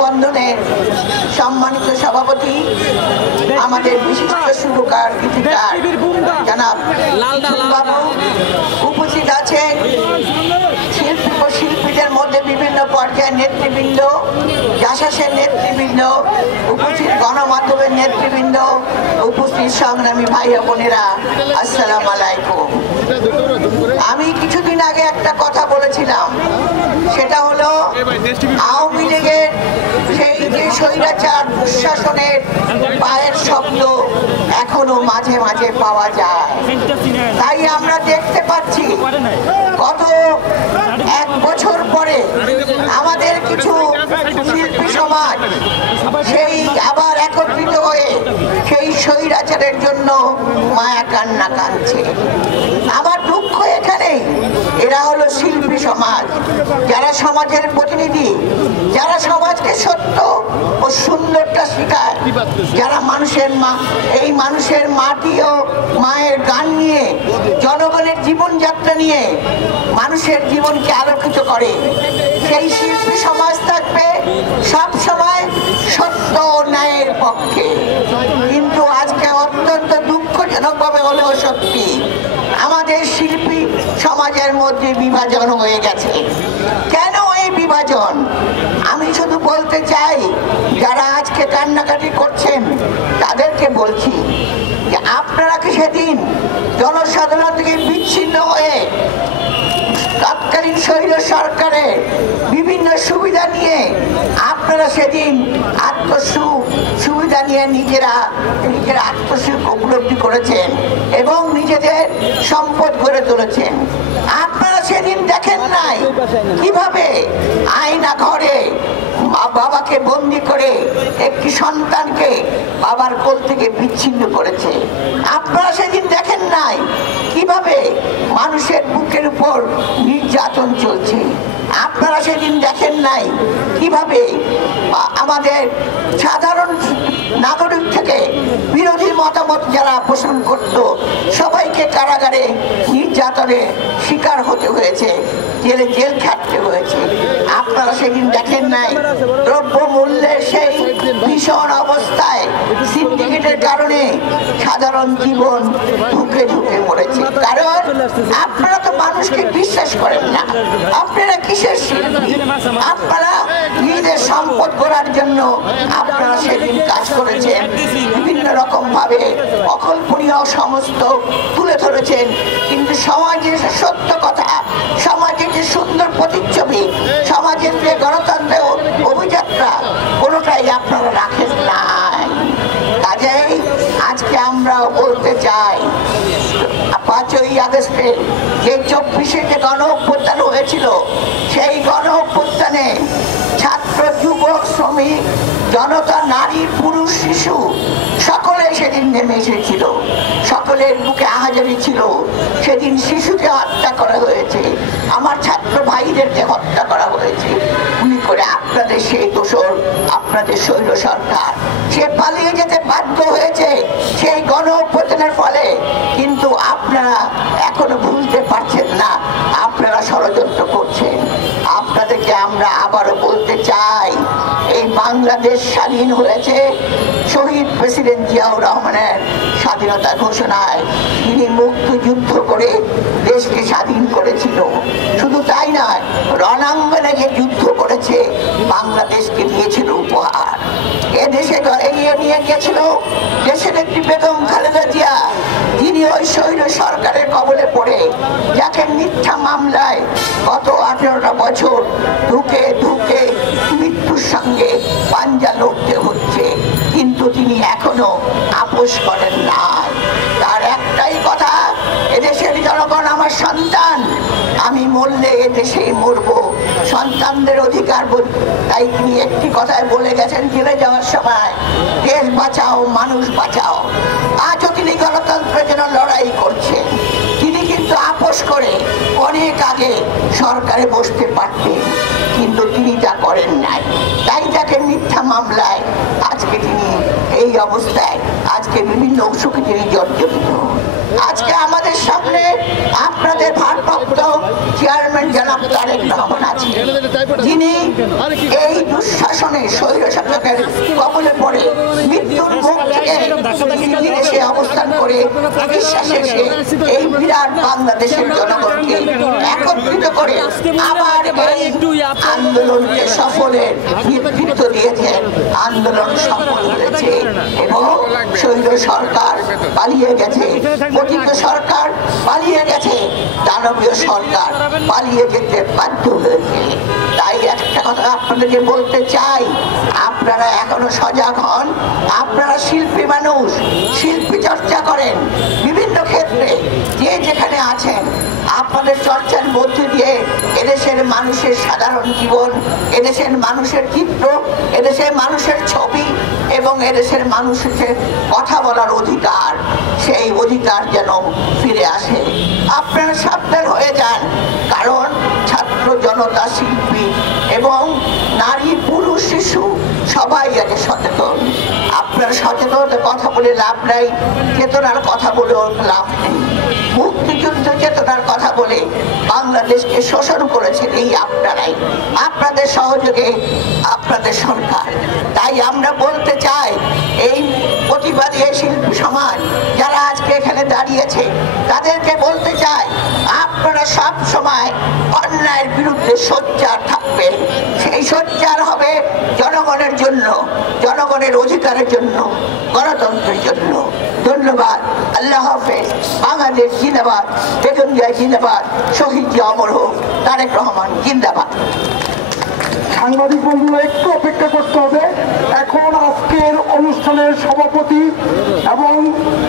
বন্ধনের সম্মানিত সভাপতি, আমাদের বিশিষ্ট সুরকার গীতিকার জনাব বাবু উপস্থিত আছেন, শিল্পী ও শিল্পীদের মধ্যে বিভিন্ন পর্যায়ের নেতৃবৃন্দ, জাসাসের নেতৃবৃন্দ, উপস্থিত গণমাধ্যমের নেতৃবৃন্দ, উপস্থিত সংগ্রামী ভাই বোনেরা, আসসালামু আলাইকুম। আমি কিছুদিন আগে একটা কথা বলেছিলাম, সেটা হলো আওয়ামী লীগের সেই যে স্বৈরাচার দুঃশাসনের পায়ের শব্দ এখনো মাঝে মাঝে পাওয়া যায়। তাই আমরা দেখতে পাচ্ছি গত 1 বছর পরে আমাদের কিছু শিল্পী সমাজ সেই আবার একত্রিত হয়ে সেই স্বৈরাচারের জন্য মায়া কান্না কাঁদছে। আমার দুঃখ এখানেই, এরা হলো শিল্পী সমাজ, যারা সমাজের প্রতিনিধি, যারা সমাজকে সত্য ও সুন্দরটা শেখায়, যারা এই মানুষের মাটি ও মায়ের গান নিয়ে, জনগণের জীবনযাত্রা নিয়ে মানুষের জীবনকে আলোকিত করে। সেই শিল্পী সমাজ থাকবে সব সময় সত্য ও ন্যায়ের পক্ষে। কিন্তু আজকে অত্যন্ত দুঃখজনকভাবে হলেও সত্যি, আমাদের শিল্পী সমাজের মধ্যে বিভাজন হয়ে গেছে। কেন এই বিভাজন? আমি শুধু বলতে চাই, যারা আজকে কান্নাকাটি করছেন তাদেরকে বলছি যে আপনারা কি সেদিন জনসাধারণ থেকে বিচ্ছিন্ন হয়ে তৎকালীন স্বৈর সরকারের বিভিন্ন সুবিধা নিয়ে আপনারা সেদিন সুবিধা নিয়ে নিজের আত্মসুখ উপলব্ধি করেছেন এবং নিজেদের সম্পদ গড়ে তুলেছেন? আপনারা সেদিন দেখেন নাই কিভাবে আয়না ঘরে বাবাকে বন্দি করে একটি সন্তানকে বাবার কোল থেকে বিচ্ছিন্ন করেছে? আপনারা সেদিন দেখেন নাই কিভাবে মানুষের বুকের উপর নির্যাতন চলছে? আপনারা সেদিন দেখেন নাই কিভাবে আমাদের সাধারণ নাগরিক থেকে বিরোধী মতামত যারা পোষণ করত সবাইকে কারাগারে নির্যাতনের শিকার হতে হয়েছে, জেল খাটতে হয়েছে? আপনারা সেদিন দেখেন নাই দ্রব্য মূল্যের সেই ভীষণ অবস্থায় সিন্ডিকেটের কারণে সাধারণ জীবন ধুকে ধুকে মরেছে? কারণ আপনারা তো মানুষকে বিশ্বাস করেন না। আপনারা কিসের শিল্পী? আপনারা নিজেদের সম্পদ করার জন্য আপনারা সেদিন কাজ করেছেন, বিভিন্ন রকম ভাবে অকল্পনীয় সমস্ত তুলে ধরেছেন। কিন্তু সমাজের সত্য কথা, সমাজের যে সুন্দর প্রতিচ্ছবি, সমাজের যে গণতন্ত্রের অভিযাত্রা, কোনোটাই আপনারা রাখেন নাই। কাজেই আজকে আমরা বলতে চাই, 5ই আগস্টে যে 24শে যে গণ অভ্যুত্থান হয়েছিল, সেই গণ অভ্যুত্থানে ছাত্র, যুবক, শ্রমিক, জনতা, নারী, পুরুষ, শিশু সকলে সেদিন নেমে এসেছিল। সকলের বুকে আহাজারি ছিল। সেদিন শিশুকে হত্যা করা হয়েছে, আমার ছাত্র ভাইদেরকে হত্যা করা হয়েছে। গুলি করে আপনাদের সেই দোসর, আপনাদের স্বৈর সরকার, সে পালিয়ে যেতে বাধ্য হয়েছে সেই গণ অভ্যুত্থানের ফলে। কিন্তু আপনারা এখনো ভুলতে পারছেন না, আপনারা ষড়যন্ত্র করছেন। আপনাদেরকে আমরা আবারও বলতে চাই, এই বাংলাদেশ স্বাধীন হয়েছে শহীদ প্রেসিডেন্ট জিয়াউর রহমানের স্বাধীনতা ঘোষণায়। তিনি মুক্তিযুদ্ধ করে দেশকে স্বাধীন করেছিল। শুধু তাই নয়, রণাঙ্গনে যে যুদ্ধ করেছে বাংলাদেশকে দিয়েছিল উপহার। এদেশে এগিয়ে নিয়ে গিয়েছিল দেশের একটি বেগম খালেদা জিয়া, যিনি ওই স্বৈর সরকারের কবলে পড়ে, যাকে মিথ্যা মামলায় গত 18টা বছর ধুকে ধুকে মৃত্যুর সঙ্গে পাঞ্জা লড়তে হচ্ছে। কিন্তু তিনি এখনো আপোষ করেন নাই। তার একটাই কথা, এদেশের জনগণ আমার সন্তান, আমি মরলে এদেশেই মরবো, সন্তানদের অধিকার। তাই তিনি একটি কথায় বলে গেছেন জেলে যাওয়ার সময়, দেশ বাঁচাও, মানুষ বাঁচাও। আজও তিনি গণতন্ত্রের জন্য লড়াই করছেন। তিনি কিন্তু আপোষ করে অনেক আগে সরকারে বসতে পারতেন, কিন্তু তিনি তা করেন নাই। তাই তাকে মিথ্যা মামলায় আজকে তিনি এই অবস্থায়, আজকে বিভিন্ন অসুখে তিনি জর্জরিত। আজকে আমাদের সামনে আপনাদের ভারপ্রাপ্ত চেয়ারম্যান জনাব তারেক রহমান আছেন, যিনি এই দুঃশাসন শাসনে স্বৈর শাসকের কবলে পড়ে মৃত্যুর মুখ থেকে ফিরে এসে অবস্থান করে বিশ্বাসে সে এই বিরাট বাংলাদেশের জনগণকে একত্রিত করে আবার এই আন্দোলনকে সফলের নেতৃত্ব দিয়েছেন। আন্দোলন সফল হয়েছে এবং স্বৈর সরকার পালিয়ে গেছে, পতিত সরকার পালিয়ে গেছে, দানবীয় সরকার পালিয়ে যেতে বাধ্য হয়েছে। তাই একটা কথা আপনাদেরকে বলতে চাই, আপনারা এখনো সজাগ হন। আপনারা শিল্পী মানুষ, শিল্পী চর্চা করেন বিভিন্ন ক্ষেত্রে, যে যেখানে আছেন আপনাদের চর্চার মধ্যে দিয়ে এদেশের মানুষের সাধারণ জীবন, এদেশের মানুষের চিত্র, এদেশের মানুষের ছবি এবং এদেশের মানুষের কথা বলার অধিকার, সেই অধিকার যেন ফিরে আসে। আপনারা সাবধান হয়ে যান, কারণ ছাত্র জনতা, শিল্পী এবং নারী, পুরুষ, শিশু সবাই আগে সচেতন। আপনার সচেতনতার কথা বলে লাভ নাই, চেতনার কথা বলেও লাভ নেই। মুক্তিযুদ্ধ চেতনার কথা বলে বাংলাদেশকে শোষণ করেছেন এই আপনারাই, আপনাদের সহযোগে আপনাদের সরকার। তাই আমরা বলতে চাই, এই প্রতিবাদী শিল্পী সমাজ যারা আজকে এখানে দাঁড়িয়েছে তাদেরকে বলতে চাই, আপনারা সব সময় অন্যায়ের বিরুদ্ধে সোচ্চার থাকবেন। সেই সোচ্চার হবে জনগণের জন্য, জনগণের অধিকারের জন্য, গণতন্ত্রের জন্য। ধন্যবাদ। আল্লাহ হাফেজ। বাংলাদেশ জিন্দাবাদ, বেগম জিয়া জিন্দাবাদ, শহীদ জিয়া অমর হোক, তারেক রহমান জিন্দাবাদ। সাংবাদিক বন্ধুরা একটু অপেক্ষা করতে হবে। এখন আজকের অনুষ্ঠানের সভাপতি এবং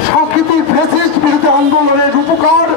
সংস্কৃতি ফ্যাসিস্ট বিরোধী আন্দোলনের রূপকার